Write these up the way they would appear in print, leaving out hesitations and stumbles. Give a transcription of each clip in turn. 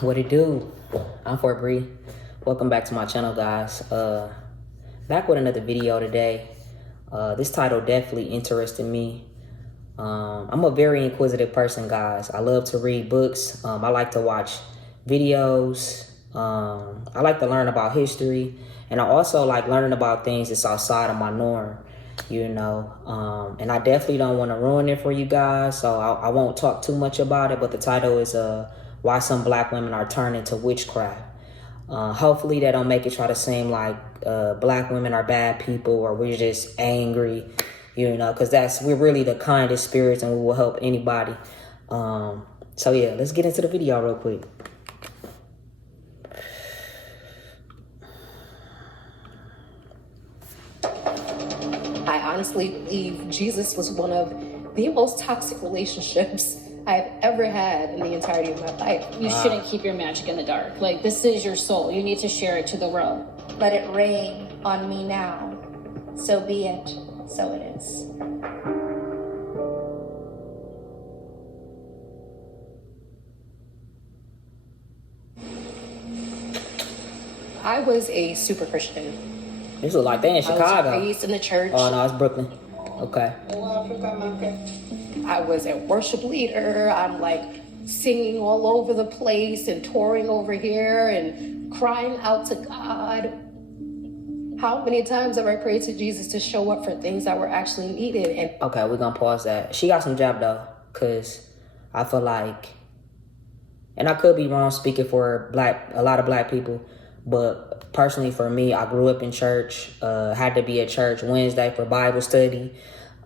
What it do? I'm Fort Bree. Welcome back to my channel, guys. Back with another video today. This title definitely interested me. I'm a very inquisitive person, guys. I love to read books. I like to watch videos. I like to learn about history. And I also like learning about things that's outside of my norm, and I definitely don't want to ruin it for you guys, so I won't talk too much about it. But the title is why some black women are turning to witchcraft. Hopefully that don't make it try to seem like black women are bad people or we're just angry, because we're really the kindest spirits and we will help anybody. So yeah, let's get into the video real quick. I honestly believe Jesus was one of the most toxic relationships I've ever had in the entirety of my life. You shouldn't keep your magic in the dark. Like, this is your soul. You need to share it to the world. Let it rain on me now. So be it. So it is. I was a super Christian. This look like they in Chicago. I was raised in the church. Oh no, it's Brooklyn. Okay. I was a worship leader. I'm like singing all over the place and touring over here and crying out to God. How many times have I prayed to Jesus to show up for things that were actually needed? And okay, we're gonna pause that. She got some jab though, cause I feel like, and I could be wrong speaking for a lot of black people, but personally for me, I grew up in church, had to be at church Wednesday for Bible study,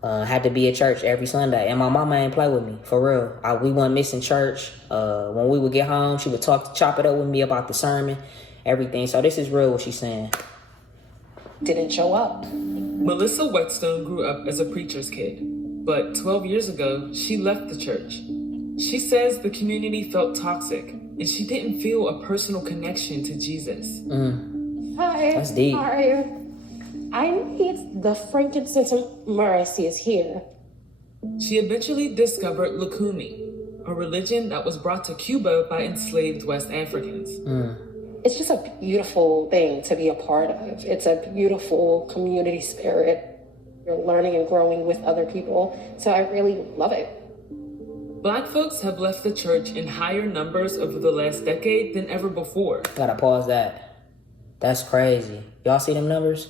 had to be at church every Sunday, and my mama ain't play with me, for real. We wasn't missing church. When we would get home, she would chop it up with me about the sermon, everything. So this is real what she's saying. Didn't show up. Melissa Whetstone grew up as a preacher's kid, but 12 years ago, she left the church. She says the community felt toxic, and she didn't feel a personal connection to Jesus. Hi. That's deep. How are you? I need the frankincense and myrrh I see is here. She eventually discovered Lukumi, a religion that was brought to Cuba by enslaved West Africans. It's just a beautiful thing to be a part of. It's a beautiful community spirit. You're learning and growing with other people. So I really love it. Black folks have left the church in higher numbers over the last decade than ever before. Gotta pause that. That's crazy. Y'all see them numbers?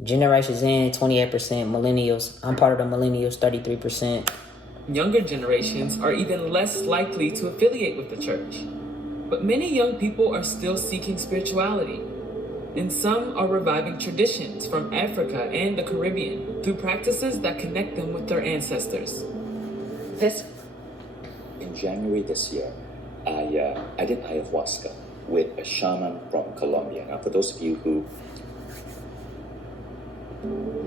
Generation Z, 28%. Millennials, I'm part of the millennials, 33%. Younger generations are even less likely to affiliate with the church. But many young people are still seeking spirituality. And some are reviving traditions from Africa and the Caribbean through practices that connect them with their ancestors. In January this year, I did ayahuasca with a shaman from Colombia. Now, for those of you who...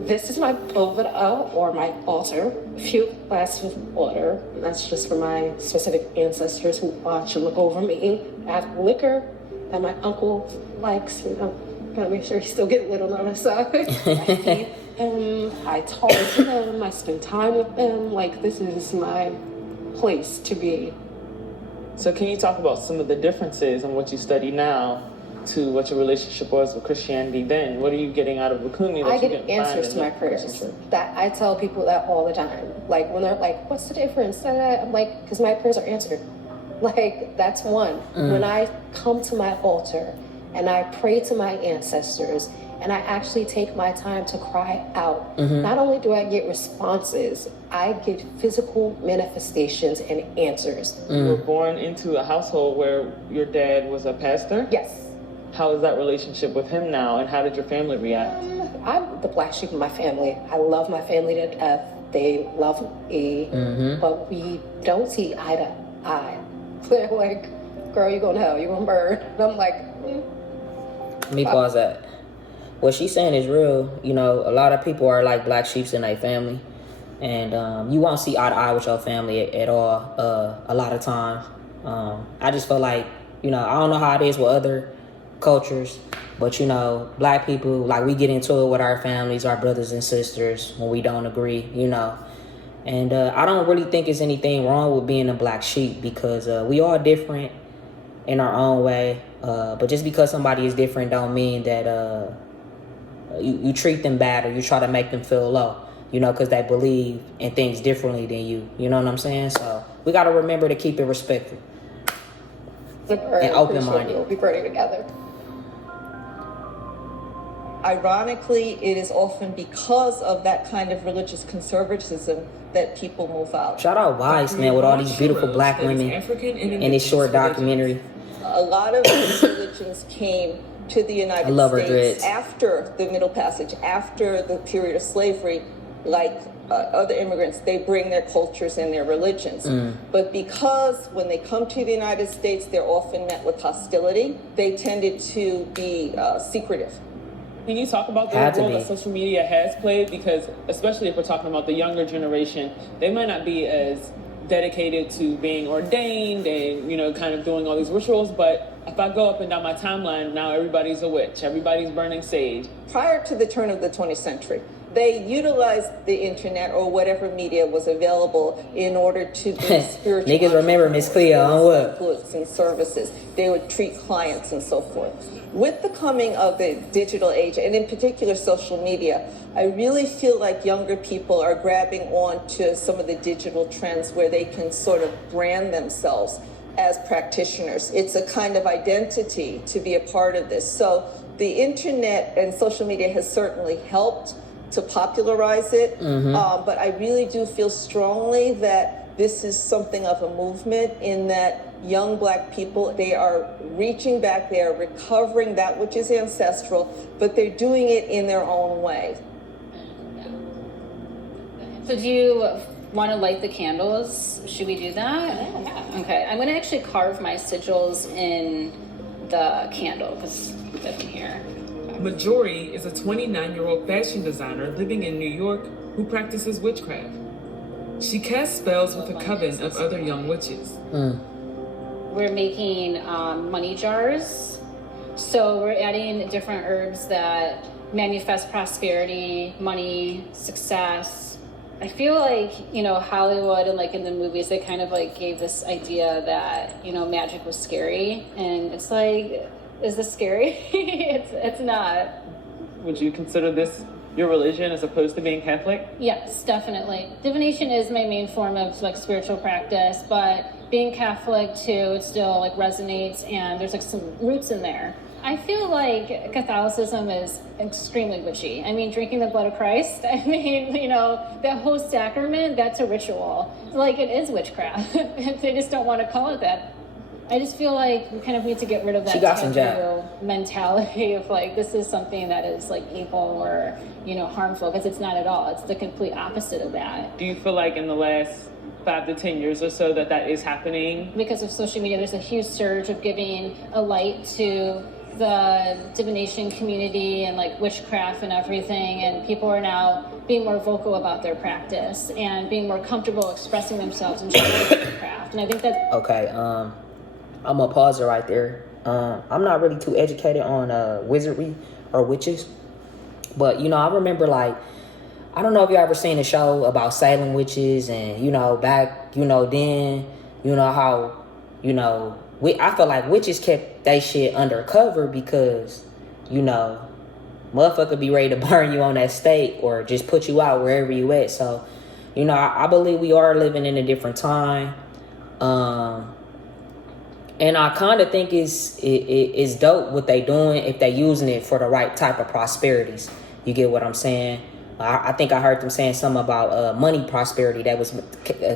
This is my boveda, or my altar. A few glasses of water. That's just for my specific ancestors who watch and look over me. I have liquor that my uncle likes, gotta make sure he's still getting little on his side. I feed him, I talk to them, I spend time with them. Like, this is my place to be. So can you talk about some of the differences in what you study now to what your relationship was with Christianity then? What are you getting out of Lukumi that I you get didn't answers to my prayers. That I tell people that all the time. Like, when they're like, what's the difference? I'm like, because my prayers are answered. Like, that's one. When I come to my altar and I pray to my ancestors and I actually take my time to cry out, not only do I get responses, I get physical manifestations and answers. You were born into a household where your dad was a pastor? Yes. How is that relationship with him now, and how did your family react? I'm the black sheep of my family. I love my family to death. They love me, but we don't see eye to eye. They're like, girl, you going to hell, you going to burn. And I'm like, Let me pause that. What she's saying is real. A lot of people are like black sheeps in their family, and you won't see eye to eye with your family at all a lot of times. I just feel like, I don't know how it is with other cultures, but black people, like, we get into it with our families, our brothers and sisters when we don't agree, And I don't really think there's anything wrong with being a black sheep, because we all different in our own way. But just because somebody is different don't mean that you treat them bad or you try to make them feel low, you know, because they believe in things differently than you. You know what I'm saying? So we got to remember to keep it respectful and open-minded. We'll be burning together. Ironically, it is often because of that kind of religious conservatism that people move out. Shout out Vice, man, with all these beautiful black women in this short documentary. A lot of these religions came to the United States after the Middle Passage, after the period of slavery. Like other immigrants, they bring their cultures and their religions. But because when they come to the United States, they're often met with hostility, they tended to be secretive. Can you talk about the role that social media has played? Because especially if we're talking about the younger generation, they might not be as dedicated to being ordained and, you know, kind of doing all these rituals. But if I go up and down my timeline, now everybody's a witch. Everybody's burning sage. Prior to the turn of the 20th century, they utilized the internet or whatever media was available in order to be spiritual. Niggas remember Miss Cleo on what? Goods and services. They would treat clients and so forth. With the coming of the digital age, and in particular social media, I really feel like younger people are grabbing on to some of the digital trends where they can sort of brand themselves as practitioners. It's a kind of identity to be a part of this. So the internet and social media has certainly helped to popularize it, but I really do feel strongly that this is something of a movement in that young black people, they are reaching back, they are recovering that which is ancestral, but they're doing it in their own way. So do you want to light the candles? Should we do that? Yeah. Okay, I'm going to actually carve my sigils in the candle because it's in here. Majori is a 29-year-old fashion designer living in New York who practices witchcraft. She casts spells with a coven of other young witches. We're making money jars. So we're adding different herbs that manifest prosperity, money, success. I feel like, you know, Hollywood and like in the movies, they kind of like gave this idea that, you know, magic was scary. And it's like, is this scary? It's not. Would you consider this your religion as opposed to being Catholic? Yes, definitely. Divination is my main form of like spiritual practice, but being Catholic too, it still like resonates and there's like some roots in there. I feel like Catholicism is extremely witchy. I mean, drinking the blood of Christ, I mean, you know, that whole sacrament, that's a ritual. Like it is witchcraft. They just don't want to call it that. I just feel like we kind of need to get rid of that taboo mentality of like, this is something that is like evil or, you know, harmful, because it's not at all. It's the complete opposite of that. Do you feel like in the last 5 to 10 years or so that is happening? Because of social media, there's a huge surge of giving a light to the divination community and like witchcraft and everything, and people are now being more vocal about their practice and being more comfortable expressing themselves and sharing witchcraft. And I think that's okay. I'm gonna pause it right there. I'm not really too educated on wizardry or witches, but you know, I remember like, I don't know if you ever seen a show about Salem witches, and you know, back, you know, then, you know how, you know, I feel like witches kept that shit undercover because, you know, motherfucker be ready to burn you on that stake or just put you out wherever you at. So, you know, I believe we are living in a different time. And I kind of think it's dope what they doing if they using it for the right type of prosperities. You get what I'm saying? I think I heard them saying something about money prosperity. That was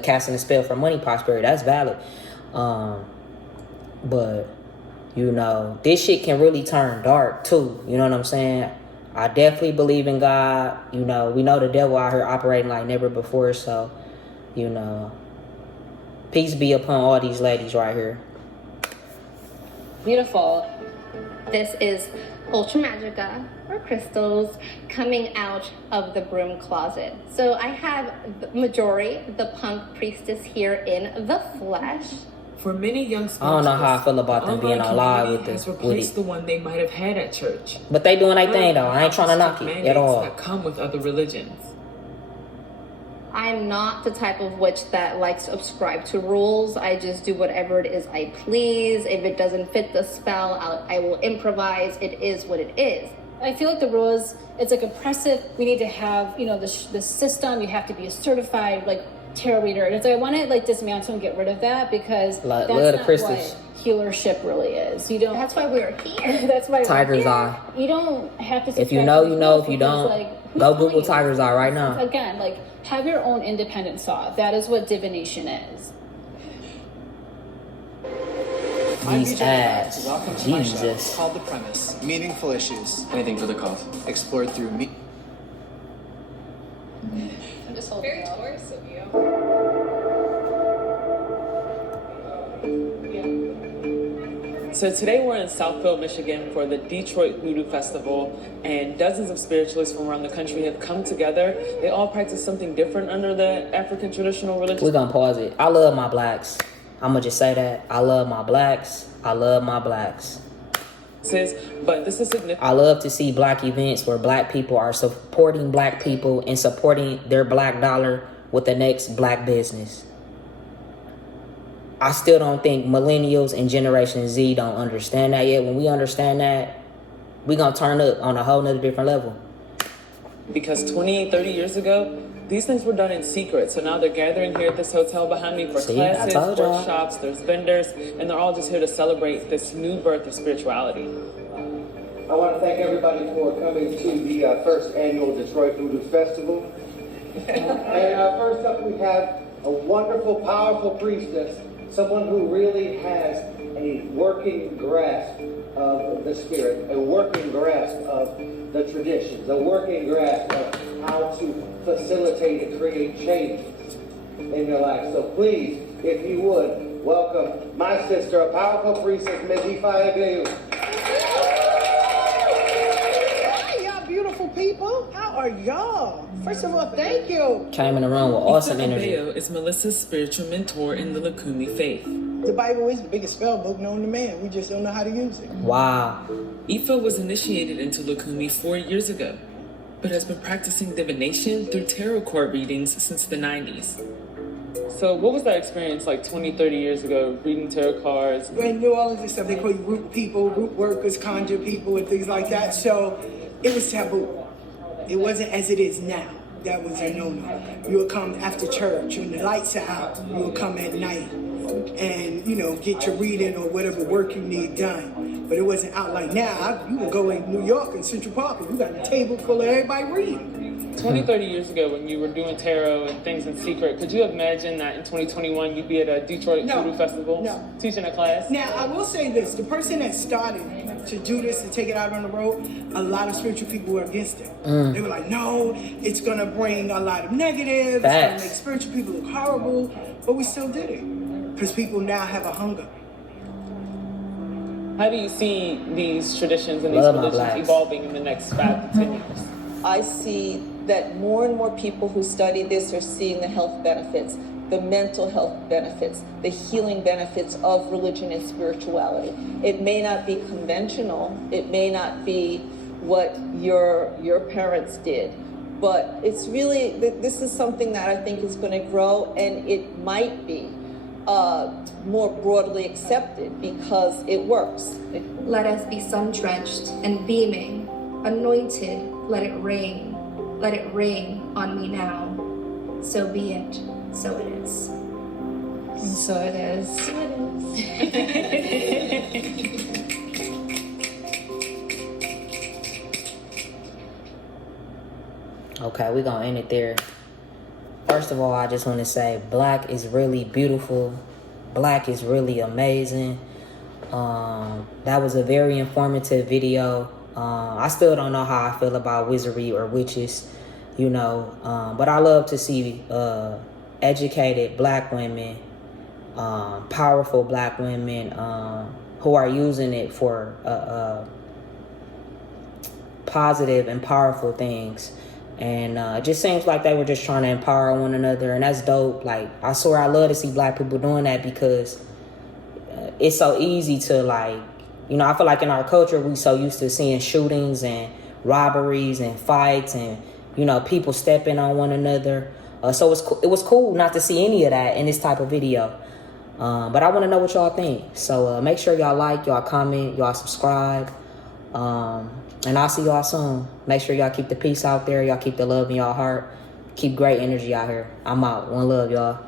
casting a spell for money prosperity. That's valid. But, you know, this shit can really turn dark too. You know what I'm saying? I definitely believe in God. You know, we know the devil out here operating like never before. So, you know, peace be upon all these ladies right here. beautiful. This is Ultra Magica, or crystals, coming out of the broom closet. So I have Majori, the punk priestess, here in the flesh. For many young I don't know how I feel about them being alive with has this. replaced the one they might have had at church. But they doing their thing though. I ain't trying to knock it at all. That come with other religions. I'm not the type of witch that likes to subscribe to rules. I just do whatever it is I please. If it doesn't fit the spell, I will improvise. It is what it is. I feel like the rules, it's like oppressive. We need to have, the system. You have to be a certified tarot reader. And it's like, I want to dismantle and get rid of that, because that's love the not crystals. what healership really is. You don't. That's why we're here. That's why Tiger's we're here. Eye. You don't have to. If you know, you know. If you because, don't, who's go telling Google you? Tiger's Eye right now. Again, have your own independent thought. That is what divination is. These ads, Welcome to my show Jesus. called The Premise. Meaningful issues Anything for the cause. explored through me. I'm just holding it out. So today we're in Southfield, Michigan for the Detroit Voodoo Festival, and dozens of spiritualists from around the country have come together. They all practice something different under the African traditional religion. We're gonna pause it. I love my blacks. I'm gonna just say that. I love my blacks. I love my blacks. But this is significant. I love to see black events where black people are supporting black people and supporting their black dollar with the next black business. I still don't think millennials and Generation Z don't understand that yet. When we understand that, we're going to turn up on a whole nother different level. Because 20, 30 years ago, these things were done in secret. So now they're gathering here at this hotel behind me for See, I classes, told y'all. workshops, there's vendors, and they're all just here to celebrate this new birth of spirituality. I want to thank everybody for coming to the first annual Detroit Voodoo Festival. And first up, we have a wonderful, powerful priestess, someone who really has a working grasp of the spirit, a working grasp of the traditions, a working grasp of how to facilitate and create change in your life. So please, if you would, welcome my sister, a powerful priestess, Meji Fayebeyu. Hi, y'all beautiful people. How are y'all? First of all, thank you. Came in the room with awesome Ifa energy. Abeyo is Melissa's spiritual mentor in the Lukumi faith. The Bible is the biggest spell book known to man. We just don't know how to use it. Wow. Ifa was initiated into Lukumi 4 years ago, but has been practicing divination through tarot card readings since the 90s. So what was that experience like 20, 30 years ago, reading tarot cards? And do all of this stuff. They call you root people, root workers, conjure people, and things like that. So it was taboo. It wasn't as it is now. That was a no-no. You would come after church when the lights are out. You would come at night and, get your reading or whatever work you need done. But it wasn't out like now. You would go in New York and Central Park and you got a table full of everybody reading. 20, 30 years ago when you were doing tarot and things in secret, could you imagine that in 2021 you'd be at a Detroit Voodoo Festival teaching a class? Now, I will say this. The person that started to do this, to take it out on the road, a lot of spiritual people were against it. They were like, no, it's going to bring a lot of negative. It's going to make spiritual people look horrible. But we still did it because people now have a hunger. How do you see these traditions and these Love my religions blacks. evolving in the next 5 to 10 years? I see that more and more people who study this are seeing the health benefits, the mental health benefits, the healing benefits of religion and spirituality. It may not be conventional, it may not be what your parents did, but it's really, this is something that I think is going to grow, and it might be more broadly accepted because it works. Let us be sun-drenched and beaming, anointed, let it rain. Let it rain on me now. So be it. So it is. And so it is. So it is. Okay, we're going to end it there. First of all, I just want to say black is really beautiful. Black is really amazing. That was a very informative video. I still don't know how I feel about wizardry or witches, but I love to see educated black women, powerful black women who are using it for positive and powerful things. And it just seems like they were just trying to empower one another, and that's dope. Like, I swear I love to see black people doing that because it's so easy to I feel like in our culture, we so used to seeing shootings and robberies and fights and, people stepping on one another. So it was cool not to see any of that in this type of video. But I want to know what y'all think. So make sure y'all like, y'all comment, y'all subscribe. And I'll see y'all soon. Make sure y'all keep the peace out there. Y'all keep the love in y'all heart. Keep great energy out here. I'm out. One love, y'all.